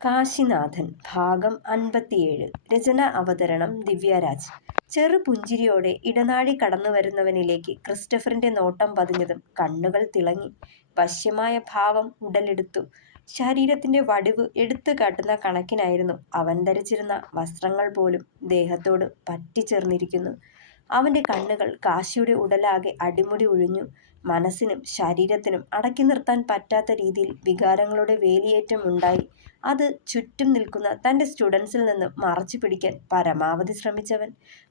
കാശിനാഥൻ ഭാഗം 57. രചന അവതരണം ദിവ്യരാജ്. ചെറു പുഞ്ചിരിയോടെ ഇടനാഴി കടന്നു വരുന്നവനിലേക്ക് ക്രിസ്റ്റഫറിന്റെ നോട്ടം പതിഞ്ഞതും കണ്ണുകൾ തിളങ്ങി. വശ്യമായ ഭാവം ഉടലെടുത്തു. ശരീരത്തിന്റെ വടിവ് എടുത്തു കാട്ടുന്ന കണക്കിനായിരുന്നു അവൻ ധരിച്ചിരുന്ന വസ്ത്രങ്ങൾ പോലും ദേഹത്തോട് പറ്റിച്ചേർന്നിരിക്കുന്നു. അവന്റെ കണ്ണുകൾ കാശിയുടെ ഉടലാകെ അടിമുടി ഒഴിഞ്ഞു. മനസ്സിനും ശരീരത്തിനും അടക്കി നിർത്താൻ പറ്റാത്ത രീതിയിൽ വികാരങ്ങളുടെ വേലിയേറ്റം ഉണ്ടായി. അത് ചുറ്റും നിൽക്കുന്ന തൻ്റെ സ്റ്റുഡൻസിൽ നിന്ന് മറച്ചു പിടിക്കാൻ പരമാവധി ശ്രമിച്ചവൻ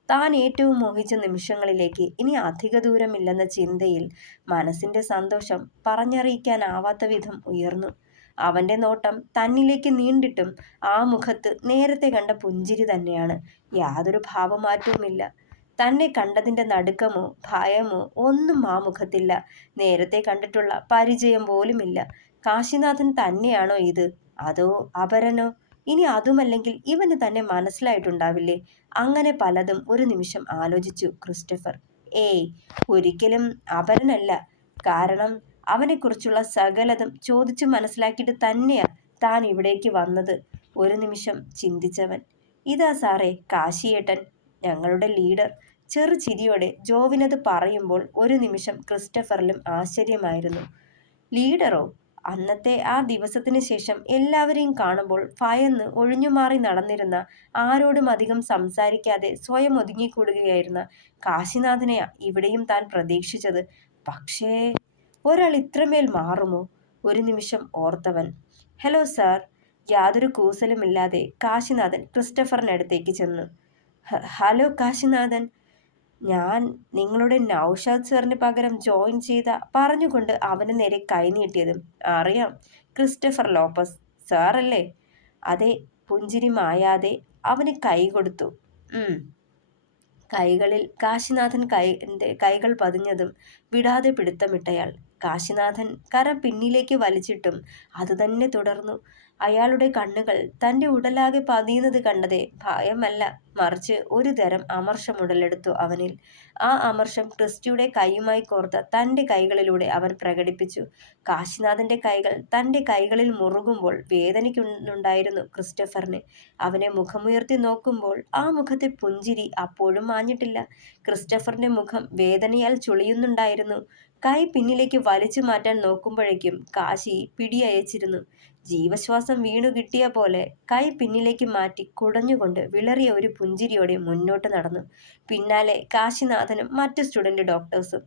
താൻ ഏറ്റവും മോഹിച്ച നിമിഷങ്ങളിലേക്ക് ഇനി അധിക ദൂരമില്ലെന്ന ചിന്തയിൽ മനസ്സിൻ്റെ സന്തോഷം പറഞ്ഞറിയിക്കാനാവാത്ത വിധം ഉയർന്നു. അവൻ്റെ നോട്ടം തന്നിലേക്ക് നീണ്ടിട്ടും ആ മുഖത്ത് നേരത്തെ കണ്ട പുഞ്ചിരി തന്നെയാണ്. യാതൊരു ഭാവമാറ്റവുമില്ല. തന്നെ കണ്ടതിൻ്റെ നടുക്കമോ ഭയമോ ഒന്നും ആ മുഖത്തില്ല. നേരത്തെ കണ്ടിട്ടുള്ള പരിചയം പോലുമില്ല. കാശിനാഥൻ തന്നെയാണോ ഇത്? അതോ അപരനോ? ഇനി അതുമല്ലെങ്കിൽ ഇവന് തന്നെ മനസ്സിലായിട്ടുണ്ടാവില്ലേ? അങ്ങനെ പലതും ഒരു നിമിഷം ആലോചിച്ചു ക്രിസ്റ്റഫർ. ഏയ്, ഒരിക്കലും അപരനല്ല. കാരണം അവനെക്കുറിച്ചുള്ള സകലതും ചോദിച്ചു മനസ്സിലാക്കിയിട്ട് തന്നെയാ താൻ ഇവിടേക്ക് വന്നത്. ഒരു നിമിഷം ചിന്തിച്ചവൻ. ഇതാ സാറേ കാശിയേട്ടൻ, ഞങ്ങളുടെ ലീഡർ. ചെറു ചിരിയോടെ ജോവിനത് പറയുമ്പോൾ ഒരു നിമിഷം ക്രിസ്റ്റഫറിലും ആശ്ചര്യമായിരുന്നു. ലീഡറോ? അന്നത്തെ ആ ദിവസത്തിന് ശേഷം എല്ലാവരെയും കാണുമ്പോൾ ഭയന്ന് ഒഴിഞ്ഞുമാറി നടന്നിരുന്ന, ആരോടും അധികം സംസാരിക്കാതെ സ്വയം ഒതുങ്ങിക്കൂടുകയായിരുന്ന കാശിനാഥനെയാ ഇവിടെയും താൻ പ്രതീക്ഷിച്ചത്. പക്ഷേ ഒരാൾ ഇത്രമേൽ മാറുമോ? ഒരു നിമിഷം ഓർത്തവൻ. Hello sir. യാതൊരു കൂസലുമില്ലാതെ കാശിനാഥൻ ക്രിസ്റ്റഫറിനടുത്തേക്ക് ചെന്നു. ഹലോ കാശിനാഥൻ, ഞാൻ നിങ്ങളുടെ നൗഷാദ് സാറിന് പകരം ജോയിൻ ചെയ്ത പറഞ്ഞുകൊണ്ട് അവന് നേരെ കൈനീട്ടിയതും. അറിയാം, ക്രിസ്റ്റഫർ ലോപ്പസ് സാറല്ലേ? അതെ. പുഞ്ചിരി മായാതെ അവന് കൈ കൊടുത്തു. കൈകളിൽ കാശിനാഥൻ കൈകൾ പതിഞ്ഞതും വിടാതെ പിടുത്തമിട്ടയാൾ. കാശിനാഥൻ കരം പിന്നിലേക്ക് വലിച്ചിട്ടും അതുതന്നെ തുടർന്നു. അയാളുടെ കണ്ണുകൾ തൻ്റെ ഉടലാകെ പതിയുന്നത് കണ്ടതേ ഭയമല്ല, മറിച്ച് ഒരു തരം അമർഷം ഉടലെടുത്തു അവനിൽ. ആ അമർഷം ക്രിസ്റ്റിയുടെ കൈയുമായി കോർത്ത തൻ്റെ കൈകളിലൂടെ അവൻ പ്രകടിപ്പിച്ചു. കാശിനാഥൻ്റെ കൈകൾ തൻ്റെ കൈകളിൽ മുറുകുമ്പോൾ വേദനിക്കുന്നുണ്ടായിരുന്നു ക്രിസ്റ്റഫറിന്. അവനെ മുഖമുയർത്തി നോക്കുമ്പോൾ ആ മുഖത്തെ പുഞ്ചിരി അപ്പോഴും മാഞ്ഞിട്ടില്ല. ക്രിസ്റ്റഫറിൻ്റെ മുഖം വേദനയാൽ ചുളിയുന്നുണ്ടായിരുന്നു. കൈ പിന്നിലേക്ക് വലിച്ചു മാറ്റാൻ നോക്കുമ്പോഴേക്കും കാശി പിടിയയച്ചിരുന്നു. ജീവശ്വാസം വീണു കിട്ടിയ പോലെ കൈ പിന്നിലേക്ക് മാറ്റി കുടഞ്ഞുകൊണ്ട് വിളറിയ ഒരു പുഞ്ചിരിയോടെ മുന്നോട്ട് നടന്നു. പിന്നാലെ കാശിനാഥനും മറ്റു സ്റ്റുഡന്റ് ഡോക്ടേഴ്സും.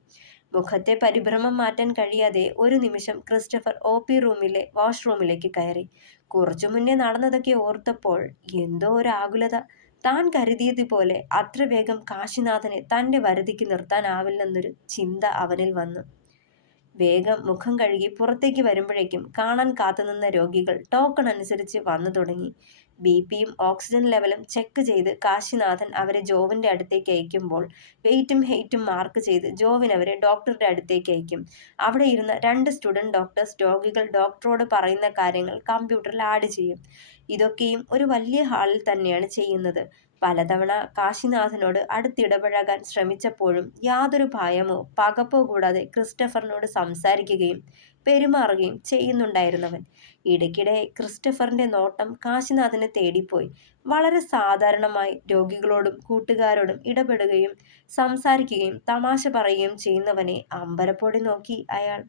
മുഖത്തെ പരിഭ്രമം മാറ്റാൻ കഴിയാതെ ഒരു നിമിഷം ക്രിസ്റ്റഫർ OP റൂമിലെ വാഷ്റൂമിലേക്ക് കയറി. കുറച്ചു മുന്നേ നടന്നതൊക്കെ ഓർത്തപ്പോൾ എന്തോ ഒരു ആകുലത. താൻ കരുതിയതുപോലെ അത്ര വേഗം കാശിനാഥനെ തൻ്റെ വരുതിക്ക് നിർത്താനാവില്ലെന്നൊരു ചിന്ത അവനിൽ വന്നു. വേഗം മുഖം കഴുകി പുറത്തേക്ക് വരുമ്പോഴേക്കും കാണാൻ കാത്തുനിന്ന രോഗികൾ ടോക്കൺ അനുസരിച്ച് വന്നു തുടങ്ങി. BP-യും ഓക്സിജൻ ലെവലും ചെക്ക് ചെയ്ത് കാശിനാഥൻ അവരെ ജോവിൻ്റെ അടുത്തേക്ക് അയക്കുമ്പോൾ വെയിറ്റും ഹെയ്റ്റും മാർക്ക് ചെയ്ത് ജോവിൻ അവരെ ഡോക്ടറുടെ അടുത്തേക്ക് അയക്കും. അവിടെ ഇരുന്ന 2 സ്റ്റുഡൻറ് ഡോക്ടേഴ്സ് രോഗികൾ ഡോക്ടറോട് പറയുന്ന കാര്യങ്ങൾ കമ്പ്യൂട്ടറിൽ ആഡ് ചെയ്യും. ഇതൊക്കെയും ഒരു വലിയ ഹാളിൽ തന്നെയാണ് ചെയ്യുന്നത്. പലതവണ കാശിനാഥനോട് അടുത്തിടപഴകാൻ ശ്രമിച്ചപ്പോഴും യാതൊരു ഭയമോ പകപ്പോ കൂടാതെ ക്രിസ്റ്റഫറിനോട് സംസാരിക്കുകയും പെരുമാറുകയും ചെയ്യുന്നുണ്ടായിരുന്നവൻ. ഇടയ്ക്കിടെ ക്രിസ്റ്റഫറിന്റെ നോട്ടം കാശിനാഥനെ തേടിപ്പോയി. വളരെ സാധാരണമായി രോഗികളോടും കൂട്ടുകാരോടും ഇടപെടുകയും സംസാരിക്കുകയും തമാശ പറയുകയും ചെയ്യുന്നവനെ അമ്പരപ്പോടെ നോക്കി അയാൾ.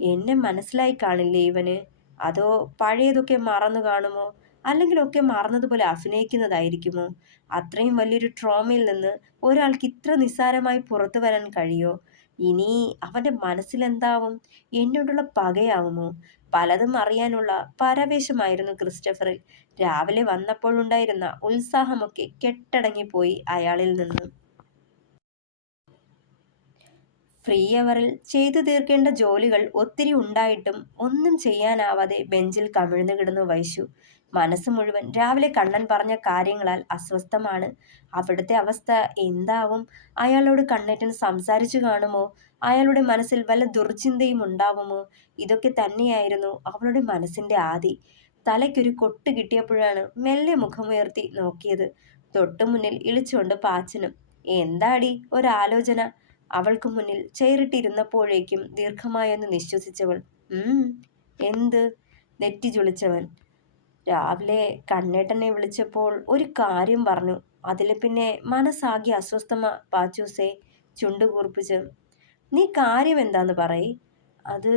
എന്നെ മനസ്സിലായി കാണില്ലേ ഇവന്? അതോ പഴയതൊക്കെ മറന്നു കാണുമോ? അല്ലെങ്കിൽ ഒക്കെ മറന്നതുപോലെ അഭിനയിക്കുന്നതായിരിക്കുമോ? അത്രയും വലിയൊരു ട്രോമയിൽ നിന്ന് ഒരാൾക്ക് ഇത്ര നിസ്സാരമായി പുറത്തു വരാൻ കഴിയോ? ഇനി അവൻ്റെ മനസ്സിലെന്താവും? എന്നോടുള്ള പകയാവുമോ? പലതും അറിയാനുള്ള പരവേശമായിരുന്നു ക്രിസ്റ്റഫറിൽ. രാവിലെ വന്നപ്പോഴുണ്ടായിരുന്ന ഉത്സാഹമൊക്കെ കെട്ടടങ്ങിപ്പോയി അയാളിൽ നിന്നും. ഫ്രീ അവറിൽ ചെയ്തു തീർക്കേണ്ട ജോലികൾ ഒത്തിരി ഉണ്ടായിട്ടും ഒന്നും ചെയ്യാനാവാതെ ബെഞ്ചിൽ കമിഴ്ന്നു കിടന്നു വൈശു. മനസ്സ് മുഴുവൻ രാവിലെ കണ്ണൻ പറഞ്ഞ കാര്യങ്ങളാൽ അസ്വസ്ഥമാണ്. അവിടുത്തെ അവസ്ഥ എന്താവും? അയാളോട് കണ്ണേറ്റൻ സംസാരിച്ചു കാണുമോ? അയാളുടെ മനസ്സിൽ വല്ല ദുർചിന്തയും ഉണ്ടാവുമോ? ഇതൊക്കെ തന്നെയായിരുന്നു അവളുടെ മനസ്സിൻ്റെ ആദി. തലയ്ക്കൊരു കൊട്ട് കിട്ടിയപ്പോഴാണ് മെല്ലെ മുഖമുയർത്തി നോക്കിയത്. തൊട്ടു മുന്നിൽ ഇളിച്ചുകൊണ്ട് പാച്ചനും. എന്താടി ഒരാലോചന? അവൾക്ക് മുന്നിൽ ചെയറിട്ടിരുന്നപ്പോഴേക്കും ദീർഘമായൊന്ന് നിശ്വസിച്ചവൾ. എന്ത്? നെറ്റി ചുളിച്ചവൻ. രാവിലെ കണ്ണേട്ടനെ വിളിച്ചപ്പോൾ ഒരു കാര്യം പറഞ്ഞു. അതിൽ പിന്നെ മനസ്സാകെ അസ്വസ്ഥമാ പാച്ചൂസേ. ചുണ്ടു കൂർപ്പിച്ച്. നീ കാര്യം എന്താന്ന് പറയ്. അത്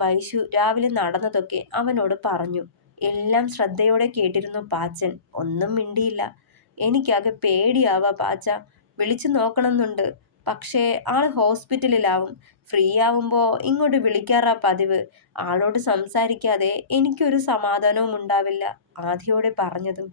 വൈശു രാവിലെ നടന്നതൊക്കെ അവനോട് പറഞ്ഞു. എല്ലാം ശ്രദ്ധയോടെ കേട്ടിരുന്നു പാച്ചൻ. ഒന്നും മിണ്ടിയില്ല. എനിക്കാകെ പേടിയാവാ പാച്ച. വിളിച്ചു നോക്കണമെന്നുണ്ട്. പക്ഷേ ആള് ഹോസ്പിറ്റലിലാവും. ഫ്രീ ആവുമ്പോ ഇങ്ങോട്ട് വിളിക്കാറാ പതിവ്. ആളോട് സംസാരിക്കാതെ എനിക്കൊരു സമാധാനവും ഉണ്ടാവില്ല, ആദിയോടെ പറഞ്ഞതും.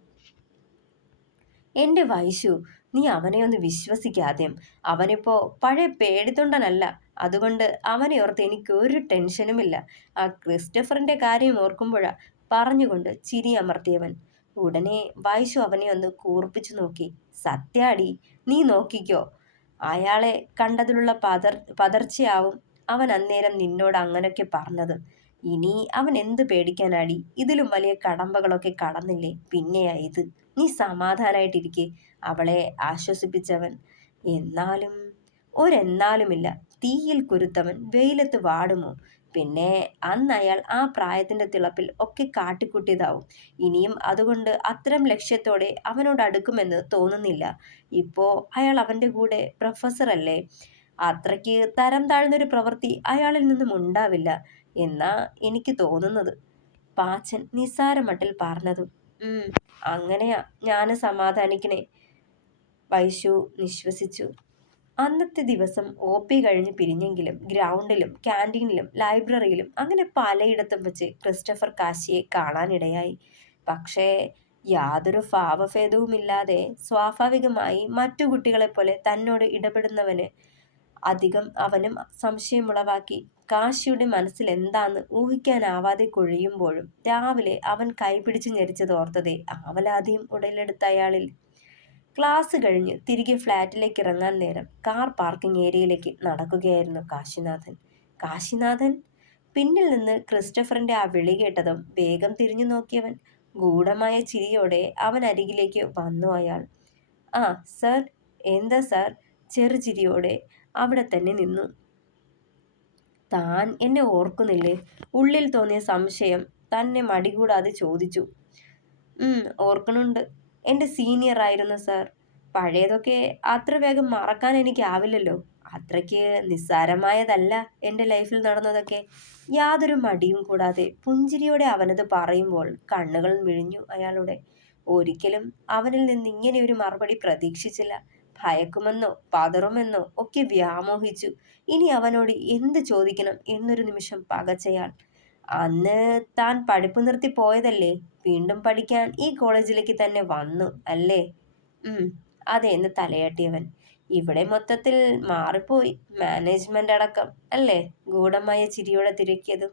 എന്റെ വൈശു, നീ അവനെ ഒന്ന് വിശ്വസിക്കാദ്യം. അവനിപ്പോ പഴയ പേടിത്തൊണ്ടനല്ല. അതുകൊണ്ട് അവനെ ഓർത്ത് എനിക്ക് ഒരു ടെൻഷനുമില്ല. ആ ക്രിസ്റ്റഫറിന്റെ കാര്യം ഓർക്കുമ്പോഴാ, പറഞ്ഞുകൊണ്ട് ചിരി അമർത്തിയവൻ. ഉടനെ വൈശു അവനെ ഒന്ന് കൂർപ്പിച്ചു നോക്കി. സത്യാടി, നീ നോക്കിക്കോ. അയാളെ കണ്ടതിലുള്ള പതർച്ചയാവും അവൻ അന്നേരം നിന്നോട് അങ്ങനൊക്കെ പറഞ്ഞത്. ഇനി അവൻ എന്ത് പേടിക്കാനാടി? ഇതിലും വലിയ കടമ്പകളൊക്കെ കടന്നില്ലേ പിന്നെയാ ഇത്. നീ സമാധാനായിട്ടിരിക്കെ, അവളെ ആശ്വസിപ്പിച്ചവൻ. എന്നാലും ഒരെന്നാലുമില്ല. തീയിൽ കുരുത്തവൻ വെയിലത്ത് വാടുമോ? പിന്നെ അന്ന് അയാൾ ആ പ്രായത്തിന്റെ തിളപ്പിൽ ഒക്കെ കാട്ടിക്കൂട്ടിയതാവും. ഇനിയും അതുകൊണ്ട് അത്തരം ലക്ഷ്യത്തോടെ അവനോട് അടുക്കുമെന്ന് തോന്നുന്നില്ല. ഇപ്പോ അയാൾ അവന്റെ കൂടെ പ്രൊഫസർ അല്ലേ. അത്രയ്ക്ക് തരം താഴ്ന്നൊരു പ്രവൃത്തി അയാളിൽ നിന്നും ഉണ്ടാവില്ല എന്നാ എനിക്ക് തോന്നുന്നത്. പാച്ചൻ നിസ്സാരമട്ടിൽ പറഞ്ഞതും. അങ്ങനെയാ ഞാന് സമാധാനിക്കണേ. വൈശു നിശ്വസിച്ചു. അന്നത്തെ ദിവസം OP കഴിഞ്ഞ് പിരിഞ്ഞെങ്കിലും ഗ്രൗണ്ടിലും ക്യാൻറ്റീനിലും ലൈബ്രറിയിലും അങ്ങനെ പലയിടത്തും വെച്ച് ക്രിസ്റ്റഫർ കാശിയെ കാണാനിടയായി. പക്ഷേ യാതൊരു ഭാവഭേദവുമില്ലാതെ സ്വാഭാവികമായി മറ്റു കുട്ടികളെപ്പോലെ തന്നോട് ഇടപെടുന്നവന് അധികം അവനും സംശയമുളവാക്കി. കാശിയുടെ മനസ്സിൽ എന്താന്ന് ഊഹിക്കാനാവാതെ കൊഴിയുമ്പോഴും രാവിലെ അവൻ കൈപിടിച്ച് ഞെരിച്ചത് ഓർത്തതേ ആവലാതിയും ഉടലെടുത്ത അയാളിൽ. ക്ലാസ് കഴിഞ്ഞ് തിരികെ ഫ്ലാറ്റിലേക്ക് ഇറങ്ങാൻ നേരം കാർ പാർക്കിംഗ് ഏരിയയിലേക്ക് നടക്കുകയായിരുന്നു കാശിനാഥൻ. കാശിനാഥൻ? പിന്നിൽ നിന്ന് ക്രിസ്റ്റഫറിന്റെ ആ വിളി കേട്ടതും വേഗം തിരിഞ്ഞു നോക്കിയവൻ. ഗൂഢമായ ചിരിയോടെ അവൻ അരികിലേക്ക് വന്നു അയാൾ. ആ സർ. എന്താ സർ? ചെറുചിരിയോടെ അവിടെ തന്നെ നിന്നു. താൻ എന്നെ ഓർക്കുന്നില്ലേ? ഉള്ളിൽ തോന്നിയ സംശയം തന്നെ മടികൂടാതെ ചോദിച്ചു. ഓർക്കണുണ്ട്. എൻ്റെ സീനിയർ ആയിരുന്നു സർ. പഴയതൊക്കെ അത്ര വേഗം മറക്കാൻ എനിക്കാവില്ലല്ലോ. അത്രയ്ക്ക് നിസ്സാരമായതല്ല എൻ്റെ ലൈഫിൽ നടന്നതൊക്കെ. യാതൊരു മടിയും കൂടാതെ പുഞ്ചിരിയോടെ അവനത് പറയുമ്പോൾ കണ്ണുകൾ മിഴിഞ്ഞു അയാളുടെ. ഒരിക്കലും അവനിൽ നിന്ന് ഇങ്ങനെ ഒരു മറുപടി പ്രതീക്ഷിച്ചില്ല. ഭയക്കുമെന്നോ പതറുമെന്നോ ഒക്കെ വ്യാമോഹിച്ചു. ഇനി അവനോട് എന്ത് ചോദിക്കണം എന്നൊരു നിമിഷം പകച്ചയാൾ. അന്ന് താൻ പഠിപ്പ് നിർത്തി പോയതല്ലേ? വീണ്ടും പഠിക്കാൻ ഈ കോളേജിലേക്ക് തന്നെ വന്നു അല്ലേ? അതെ എന്ന് തലയാട്ടിയവൻ. ഇവിടെ മൊത്തത്തിൽ മാറിപ്പോയി, മാനേജ്മെന്റ് അടക്കം അല്ലേ? ഗൂഢമായ ചിരിയോടെ തിരക്കിയതും.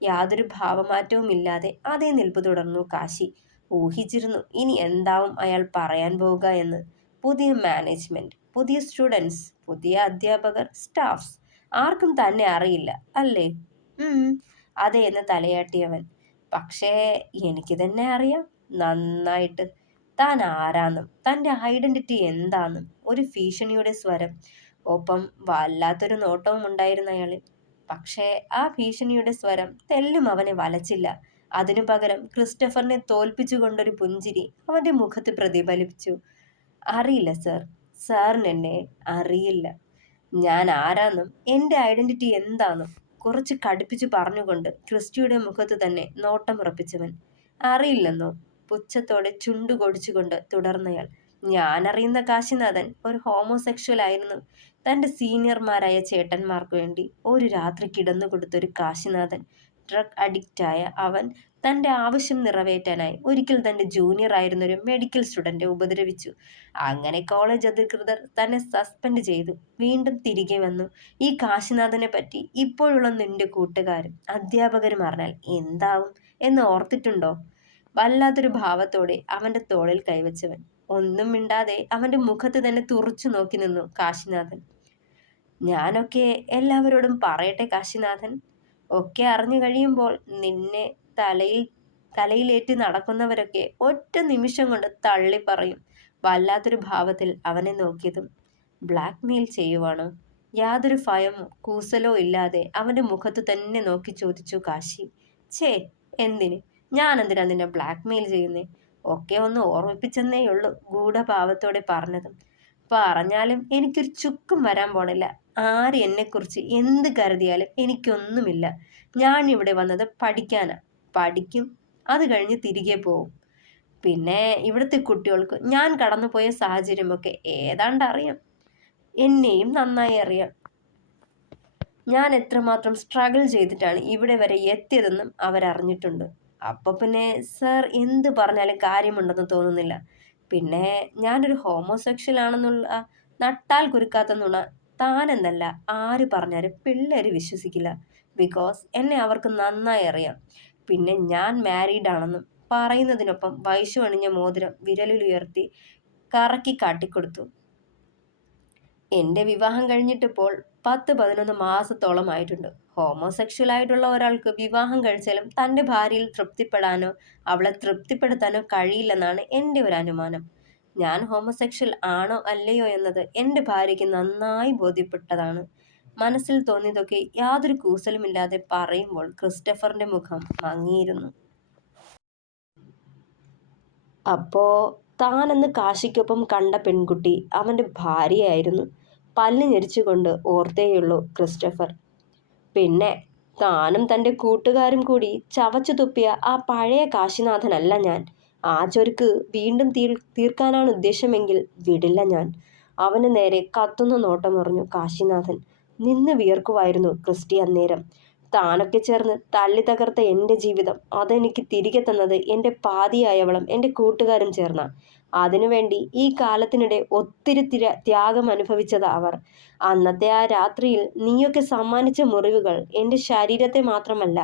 യാതൊരു ഭാവമാറ്റവും ഇല്ലാതെ അതേ നിൽപ്പ് തുടർന്നു കാശി. ഊഹിച്ചിരുന്നു ഇനി എന്താവും അയാൾ പറയാൻ പോവുക എന്ന്. പുതിയ മാനേജ്മെന്റ്, പുതിയ സ്റ്റുഡൻസ്, പുതിയ അധ്യാപകർ, സ്റ്റാഫ്സ്. ആർക്കും തന്നെ അറിയില്ല അല്ലേ? അതെ എന്ന് തലയാട്ടിയവൻ. പക്ഷേ എനിക്ക് തന്നെ അറിയാം നന്നായിട്ട്. താൻ ആരാന്നും തൻ്റെ ഐഡന്റിറ്റി എന്താന്നും. ഒരു ഭീഷണിയുടെ സ്വരം, ഒപ്പം വല്ലാത്തൊരു നോട്ടവും ഉണ്ടായിരുന്നു അയാളിൽ. പക്ഷേ ആ ഭീഷണിയുടെ സ്വരം തെല്ലും അവനെ വലച്ചില്ല. അതിനു പകരം ക്രിസ്റ്റഫറിനെ തോൽപ്പിച്ചുകൊണ്ടൊരു പുഞ്ചിരി അവന്റെ മുഖത്ത് പ്രതിഫലിച്ചു. അറിയില്ല സർ. സാറിന് എന്നെ അറിയില്ല. ഞാൻ ആരാന്നും എൻ്റെ ഐഡന്റിറ്റി എന്താന്നും കുറച്ച് കടുപ്പിച്ചു പറഞ്ഞുകൊണ്ട് ക്രിസ്റ്റിയുടെ മുഖത്ത് തന്നെ നോട്ടമുറപ്പിച്ചവൻ. അറിയില്ലെന്നോ? പുച്ഛത്തോടെ ചുണ്ടു കൊടിച്ചുകൊണ്ട് തുടർന്നയാൾ. ഞാനറിയുന്ന കാശിനാഥൻ ഒരു ഹോമോസെക്ഷൽ ആയിരുന്നു. തൻ്റെ സീനിയർമാരായ ചേട്ടന്മാർക്ക് വേണ്ടി ഒരു രാത്രി കിടന്നു കൊടുത്തൊരു കാശിനാഥൻ. ഡ്രഗ് അഡിക്റ്റായ അവൻ തൻ്റെ ആവശ്യം നിറവേറ്റാനായി ഒരിക്കൽ തൻ്റെ ജൂനിയർ ആയിരുന്ന ഒരു മെഡിക്കൽ സ്റ്റുഡൻറെ ഉപദ്രവിച്ചു. അങ്ങനെ കോളേജ് അധികൃതർ തന്നെ സസ്പെൻഡ് ചെയ്തു. വീണ്ടും തിരികെ വന്നു. ഈ കാശിനാഥനെ പറ്റി ഇപ്പോഴുള്ള നിന്റെ കൂട്ടുകാരും അധ്യാപകരും അറിഞ്ഞാൽ എന്താവും എന്ന് ഓർത്തിട്ടുണ്ടോ? വല്ലാത്തൊരു ഭാവത്തോടെ അവന്റെ തോളിൽ കൈവച്ചവൻ. ഒന്നും മിണ്ടാതെ അവന്റെ മുഖത്ത് തന്നെ തുറച്ചു നോക്കി നിന്നു കാശിനാഥൻ. ഞാനൊക്കെ എല്ലാവരോടും പറയട്ടെ കാശിനാഥൻ? ഒക്കെ അറിഞ്ഞു കഴിയുമ്പോൾ നിന്നെ തലയിലേറ്റി നടക്കുന്നവരൊക്കെ ഒറ്റ നിമിഷം കൊണ്ട് തള്ളി പറയും. വല്ലാത്തൊരു ഭാവത്തിൽ അവനെ നോക്കിയതും. Black mail ചെയ്യുവാണോ? യാതൊരു ഭയമോ കൂസലോ ഇല്ലാതെ അവന്റെ മുഖത്തു തന്നെ നോക്കി ചോദിച്ചു കാശി. ഛേ, എന്തിന്? ഞാൻ എന്തിനാ നിന്നെ ബ്ലാക്ക് മെയിൽ ചെയ്യുന്നേ? ഒക്കെ ഒന്ന് ഓർമ്മിപ്പിച്ചെന്നേയുള്ളൂ ഗൂഢഭാവത്തോടെ പറഞ്ഞതും. പറഞ്ഞാലും എനിക്കൊരു ചുക്കും വരാൻ പോണില്ല. ആര് എന്നെക്കുറിച്ച് എന്ത് കരുതിയാലും എനിക്കൊന്നുമില്ല. ഞാൻ ഇവിടെ വന്നത് പഠിക്കാനാ. പഠിക്കും, അത് കഴിഞ്ഞ് തിരികെ പോവും. പിന്നെ ഇവിടുത്തെ കുട്ടികൾക്ക് ഞാൻ കടന്നുപോയ സാഹചര്യമൊക്കെ ഏതാണ്ട് അറിയാം. എന്നെയും നന്നായി അറിയാം. ഞാൻ എത്രമാത്രം സ്ട്രഗിൾ ചെയ്തിട്ടാണ് ഇവിടെ വരെ എത്തിയതെന്നും അവരറിഞ്ഞിട്ടുണ്ട്. അപ്പൊ പിന്നെ സർ എന്ത് പറഞ്ഞാലും കാര്യമുണ്ടെന്ന് തോന്നുന്നില്ല. പിന്നെ ഞാനൊരു ഹോമോസെക്ഷൽ ആണെന്നുള്ള നട്ടാൽ കുരുക്കാത്ത നുണ താനെന്നല്ല ആര് പറഞ്ഞാലും പിള്ളേര് വിശ്വസിക്കില്ല. ബിക്കോസ് എന്നെ അവർക്ക് നന്നായി അറിയാം. പിന്നെ ഞാൻ മാരീഡ് ആണെന്നും പറയുന്നതിനൊപ്പം വൈശു അണിഞ്ഞ മോതിരം വിരലിലുയർത്തി കറക്കി കാട്ടിക്കൊടുത്തു. എൻ്റെ വിവാഹം കഴിഞ്ഞിട്ടിപ്പോൾ 10-11 മാസത്തോളമായിട്ടുണ്ട്. ഹോമോസെക്ഷൽ ആയിട്ടുള്ള ഒരാൾക്ക് വിവാഹം കഴിച്ചാലും തൻ്റെ ഭാര്യയിൽ തൃപ്തിപ്പെടാനോ അവളെ തൃപ്തിപ്പെടുത്താനോ കഴിയില്ലെന്നാണ് എൻ്റെ ഒരു അനുമാനം. ഞാൻ ഹോമോസെക്ഷൽ ആണോ അല്ലയോ എന്നത് എൻ്റെ ഭാര്യയ്ക്ക് നന്നായി ബോധ്യപ്പെട്ടതാണ്. മനസ്സിൽ തോന്നിയതൊക്കെ യാതൊരു കൂസലുമില്ലാതെ പറയുമ്പോൾ ക്രിസ്റ്റഫറിന്റെ മുഖം മങ്ങിയിരുന്നു. അപ്പോ താനെന്ന് കാശിക്കൊപ്പം കണ്ട പെൺകുട്ടി അവൻ്റെ ഭാര്യയായിരുന്നു. പല്ല് ഞെരിച്ചുകൊണ്ട് ഓർത്തേയുള്ളൂ ക്രിസ്റ്റഫർ. പിന്നെ താനും തൻ്റെ കൂട്ടുകാരും കൂടി ചവച്ചു തുപ്പിയ ആ പഴയ കാശിനാഥനല്ല ഞാൻ. ആ ചൊരുക്ക് വീണ്ടും തീർക്കാനാണ് ഉദ്ദേശമെങ്കിൽ വിടില്ല ഞാൻ. അവന് നേരെ കത്തുന്ന നോട്ടമെറിഞ്ഞു കാശിനാഥൻ. നിന്ന് വിയർക്കുവായിരുന്നു ക്രിസ്റ്റി അന്നേരം. താനൊക്കെ ചേർന്ന് തല്ലി തകർത്ത എൻ്റെ ജീവിതം അതെനിക്ക് തിരികെ തന്നത് എൻ്റെ പാതിയായവളും എൻ്റെ കൂട്ടുകാരും ചേർന്ന. അതിനുവേണ്ടി ഈ കാലത്തിനിടെ ഒത്തിരി ത്യാഗം അനുഭവിച്ചത് അവർ. അന്നത്തെ ആ രാത്രിയിൽ നീയൊക്കെ സമ്മാനിച്ച മുറിവുകൾ എൻ്റെ ശരീരത്തെ മാത്രമല്ല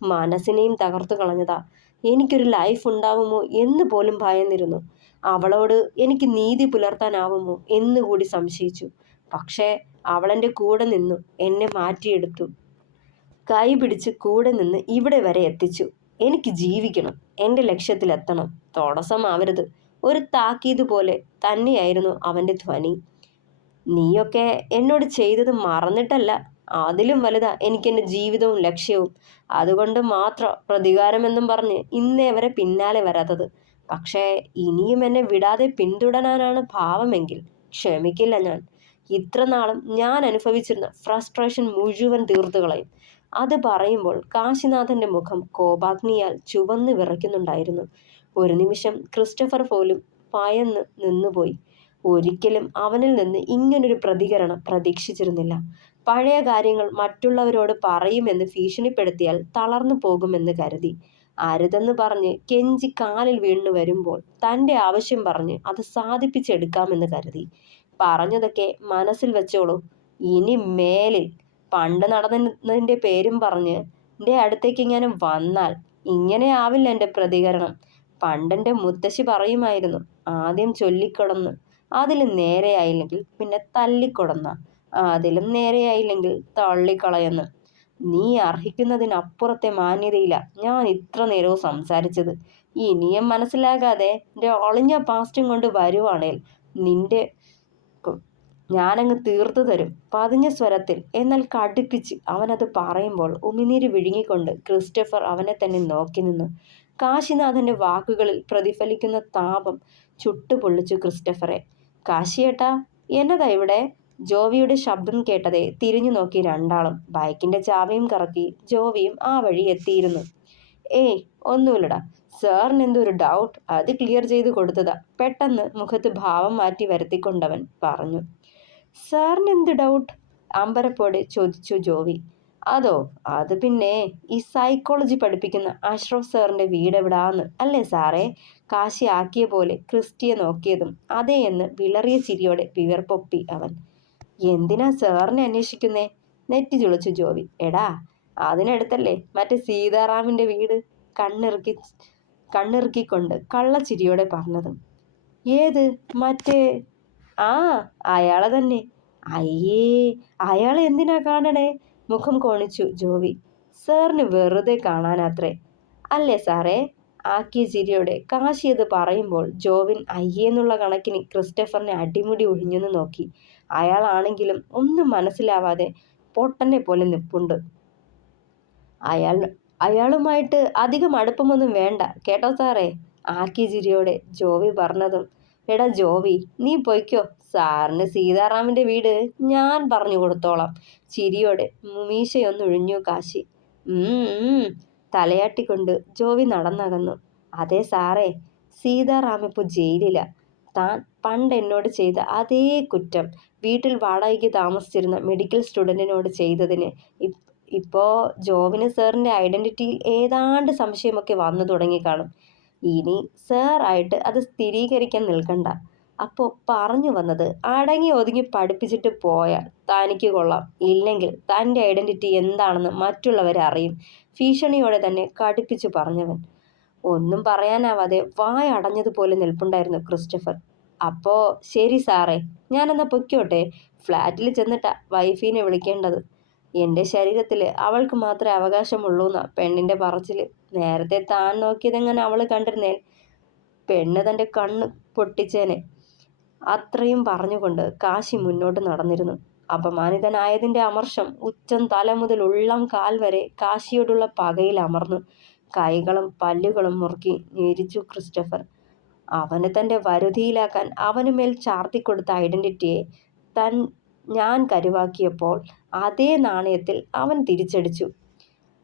മനസ്സിനെയും തകർത്തു കളഞ്ഞതാ. എനിക്കൊരു ലൈഫ് ഉണ്ടാവുമോ എന്ന് പോലും ഭയന്നിരുന്നു. അവളോട് എനിക്ക് നീതി പുലർത്താനാവുമോ എന്നുകൂടി സംശയിച്ചു. പക്ഷേ അവളെൻ്റെ കൂടെ നിന്നു, എന്നെ മാറ്റിയെടുത്തു, കൈ പിടിച്ച് കൂടെ നിന്ന് ഇവിടെ വരെ എത്തിച്ചു. എനിക്ക് ജീവിക്കണം, എൻ്റെ ലക്ഷ്യത്തിലെത്തണം, തടസ്സമാവരുത്. ഒരു താക്കീത് പോലെ തന്നെയായിരുന്നു അവൻ്റെ ധ്വനി. നീയൊക്കെ എന്നോട് ചെയ്തത് മറന്നിട്ടല്ല, അതിലും വലുതാ എനിക്കെൻ്റെ ജീവിതവും ലക്ഷ്യവും. അതുകൊണ്ട് മാത്രം പ്രതികാരമെന്നും പറഞ്ഞ് ഇന്നേ വരെ പിന്നാലെ വരാത്തത്. പക്ഷേ ഇനിയും എന്നെ വിടാതെ പിന്തുടരാനാണ് ഭാവമെങ്കിൽ ക്ഷമിക്കില്ല ഞാൻ. ഇത്ര നാളും ഞാൻ അനുഭവിച്ചിരുന്ന ഫ്രസ്ട്രേഷൻ മുഴുവൻ തീർത്തു കളയും. അത് പറയുമ്പോൾ കാശിനാഥന്റെ മുഖം കോപാഗ്നിയാൽ ചുവന്നു വിറയ്ക്കുന്നുണ്ടായിരുന്നു. ഒരു നിമിഷം ക്രിസ്റ്റഫർ പോലും ഭയന്ന് നിന്നുപോയി. ഒരിക്കലും അവനിൽ നിന്ന് ഇങ്ങനൊരു പ്രതികരണം പ്രതീക്ഷിച്ചിരുന്നില്ല. പഴയ കാര്യങ്ങൾ മറ്റുള്ളവരോട് പറയുമെന്ന് ഭീഷണിപ്പെടുത്തിയാൽ തളർന്നു പോകുമെന്ന് കരുതി. അരുതെന്ന് പറഞ്ഞ് കെഞ്ചി കാലിൽ വീണു വരുമ്പോൾ തൻ്റെ ആവശ്യം പറഞ്ഞ് അത് സാധിപ്പിച്ചെടുക്കാമെന്ന് കരുതി. പറഞ്ഞതൊക്കെ മനസ്സിൽ വെച്ചോളൂ. ഇനി മേലിൽ പണ്ട് നടന്നതിൻ്റെ പേരും പറഞ്ഞ് എൻ്റെ അടുത്തേക്ക് ഇങ്ങനെ വന്നാൽ ഇങ്ങനെ ആവില്ല എൻ്റെ പ്രതികരണം. പണ്ടെൻ്റെ മുത്തശ്ശി പറയുമായിരുന്നു, ആദ്യം ചൊല്ലിക്കൊടന്ന്, അതിലും നേരെയായില്ലെങ്കിൽ പിന്നെ തല്ലിക്കൊടന്ന, അതിലും നേരെയായില്ലെങ്കിൽ തള്ളിക്കളയെന്ന്. നീ അർഹിക്കുന്നതിനപ്പുറത്തെ മാന്യതയില്ല ഞാൻ ഇത്ര നേരവും സംസാരിച്ചത്. ഇനിയും മനസ്സിലാകാതെ എൻ്റെ ഒളിഞ്ഞ പാസ്റ്റും കൊണ്ട് വരുവാണേൽ നിന്റെ ഞാനങ്ങ് തീർത്തു തരും, പതിഞ്ഞ സ്വരത്തിൽ എന്നാൽ കടുപ്പിച്ച് അവനത് പറയുമ്പോൾ ഉമിനീര് വിഴുങ്ങിക്കൊണ്ട് ക്രിസ്റ്റഫർ അവനെ തന്നെ നോക്കി നിന്നു. കാശിനാഥന്റെ വാക്കുകളിൽ പ്രതിഫലിക്കുന്ന താപം ചുട്ടുപൊള്ളിച്ചു ക്രിസ്റ്റഫറെ. കാശിയേട്ടാ, എന്നതാ ഇവിടെ? ജോവിയുടെ ശബ്ദം കേട്ടതേ തിരിഞ്ഞു നോക്കി രണ്ടാളും. ബൈക്കിന്റെ ചാവിയും കറക്കി ജോവിയും ആ വഴി എത്തിയിരുന്നു. ഏയ് ഒന്നുമില്ലടാ, സാറിന് എന്തൊരു ഡൗട്ട്, അത് ക്ലിയർ ചെയ്ത് കൊടുത്തതാ, പെട്ടെന്ന് മുഖത്ത് ഭാവം മാറ്റി വരുത്തിക്കൊണ്ടവൻ പറഞ്ഞു. സാറിന് എന്ത് ഡൗട്ട്? അമ്പരപ്പോടെ ചോദിച്ചു ജോവി. അതോ, അത് പിന്നെ ഈ സൈക്കോളജി പഠിപ്പിക്കുന്ന അഷ്റഫ് സാറിന്റെ വീട് എവിടാന്ന് അല്ലേ സാറേ? കാശി ആക്കിയ പോലെ ക്രിസ്റ്റിയെ നോക്കിയതും അതേ എന്ന് വിളറിയ ചിരിയോടെ വിയർപ്പൊപ്പി അവൻ. എന്തിനാ സാറിനെ അന്വേഷിക്കുന്നേ? നെറ്റി ചുളിച്ചു ജോവി. എടാ, അതിനടുത്തല്ലേ മറ്റേ സീതാറാമിന്റെ വീട്, കണ്ണിറുക്കിക്കൊണ്ട് കള്ളച്ചിരിയോടെ പറഞ്ഞതും. ഏത് മറ്റേ? ആ, അയാളെ തന്നെ. അയ്യേ, അയാളെ എന്തിനാ കാണണേ? മുഖം കോണിച്ചു ജോവി. സാറിന് വെറുതെ കാണാനാത്രേ. അല്ലേ സാറേ? ആക്കിയ ചിരിയോടെ കാശി അത് പറയുമ്പോൾ ജോവിൻ അയ്യേന്നുള്ള കണക്കിന് ക്രിസ്റ്റഫറിനെ അടിമുടി ഒഴിഞ്ഞെന്ന് നോക്കി. അയാളാണെങ്കിലും ഒന്നും മനസ്സിലാവാതെ പൊട്ടനെ പോലെ നിപ്പുണ്ട്. അയാളുമായിട്ട് അധികം അടുപ്പമൊന്നും വേണ്ട കേട്ടോ സാറേ, ആക്കി ചിരിയോടെ ജോവി പറഞ്ഞതും എടാ ജോവി നീ പൊയ്ക്കോ, സാറിന് സീതാറാമിൻ്റെ വീട് ഞാൻ പറഞ്ഞു കൊടുത്തോളാം. ചിരിയോടെ മീശയൊന്നൊഴിഞ്ഞു കാശി. തലയാട്ടിക്കൊണ്ട് ജോവി നടന്നകന്നു. അതെ സാറേ, സീതാറാം ഇപ്പോൾ ജയിലില. താൻ പണ്ട് എന്നോട് ചെയ്ത അതേ കുറ്റം വീട്ടിൽ വാടകയ്ക്ക് താമസിച്ചിരുന്ന മെഡിക്കൽ സ്റ്റുഡൻറ്റിനോട് ചെയ്തതിന് ഇപ്പോൾ ജോബിന് സാറിൻ്റെ ഐഡൻറ്റിറ്റിയിൽ ഏതാണ്ട് സംശയമൊക്കെ വന്നു തുടങ്ങിക്കാണും. ഇനി സാറായിട്ട് അത് സ്ഥിരീകരിക്കാൻ നിൽക്കണ്ട. അപ്പോൾ പറഞ്ഞു വന്നത്, അടങ്ങി ഒതുങ്ങി പഠിപ്പിച്ചിട്ട് പോയാൽ തനിക്ക് കൊള്ളാം, ഇല്ലെങ്കിൽ തൻ്റെ ഐഡൻറ്റിറ്റി എന്താണെന്ന് മറ്റുള്ളവരെ അറിയും. ഭീഷണിയോടെ തന്നെ കടുപ്പിച്ചു പറഞ്ഞവൻ. ഒന്നും പറയാനാവാതെ വായ അടഞ്ഞതുപോലെ നിൽപ്പുണ്ടായിരുന്നു ക്രിസ്റ്റഫർ. അപ്പോൾ ശരി സാറേ, ഞാനെന്നാ പൊയ്ക്കോട്ടെ. ഫ്ലാറ്റിൽ ചെന്നിട്ടാ വൈഫിനെ വിളിക്കേണ്ടത്. എൻ്റെ ശരീരത്തിൽ അവൾക്ക് മാത്രമേ അവകാശമുള്ളൂ എന്നാ പെണ്ണിൻ്റെ പറച്ചിൽ. നേരത്തെ താൻ നോക്കിയതെങ്ങനെ അവൾ കണ്ടിരുന്നേൽ പെണ്ണ് തൻ്റെ കണ്ണ് പൊട്ടിച്ചേനെ. അത്രയും പറഞ്ഞുകൊണ്ട് കാശി മുന്നോട്ട് നടന്നിരുന്നു. അപമാനിതനായതിൻ്റെ അമർഷം ഉച്ചം തല മുതൽ ഉള്ളം കാൽ വരെ കാശിയോടുള്ള പകയിൽ അമർന്നു. കൈകളും പല്ലുകളും മുറുക്കി ഞെരിച്ചു ക്രിസ്റ്റഫർ. അവന് തൻ്റെ വരുതിയിലാക്കാൻ അവനുമേൽ ചാർത്തിക്കൊടുത്ത ഐഡൻറ്റിറ്റിയെ ഞാൻ കരുവാക്കിയപ്പോൾ അതേ നാണയത്തിൽ അവൻ തിരിച്ചടിച്ചു.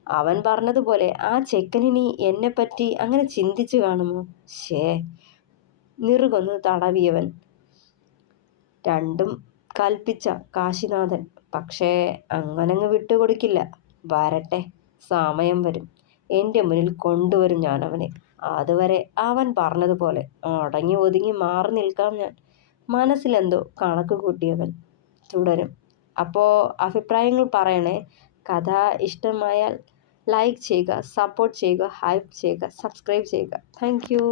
അവൻ പറഞ്ഞതുപോലെ ആ ചെക്കനിനി എന്നെപ്പറ്റി അങ്ങനെ ചിന്തിച്ചു കാണുമോ? നിറുകൊന്ന് തടവിയവൻ. രണ്ടും കൽപ്പിച്ച കാശിനാഥൻ പക്ഷേ അങ്ങനങ്ങ് വിട്ടുകൊടുക്കില്ല. വരട്ടെ, സമയം വരും, എൻ്റെ മുന്നിൽ കൊണ്ടുവരും ഞാൻ അവനെ. അതുവരെ അവൻ പറഞ്ഞതുപോലെ അടങ്ങി ഒതുങ്ങി മാറി നിൽക്കാം ഞാൻ. മനസ്സിലെന്തോ കണക്ക് കൂട്ടിയവൻ. തുടരും. അപ്പോൾ അഭിപ്രായങ്ങൾ പറയണേ. കഥ ഇഷ്ടമായാൽ ലൈക്ക് ചെയ്യുക, സപ്പോർട്ട് ചെയ്യുക, ഹൈപ്പ് ചെയ്യുക, സബ്സ്ക്രൈബ് ചെയ്യുക. Thank you.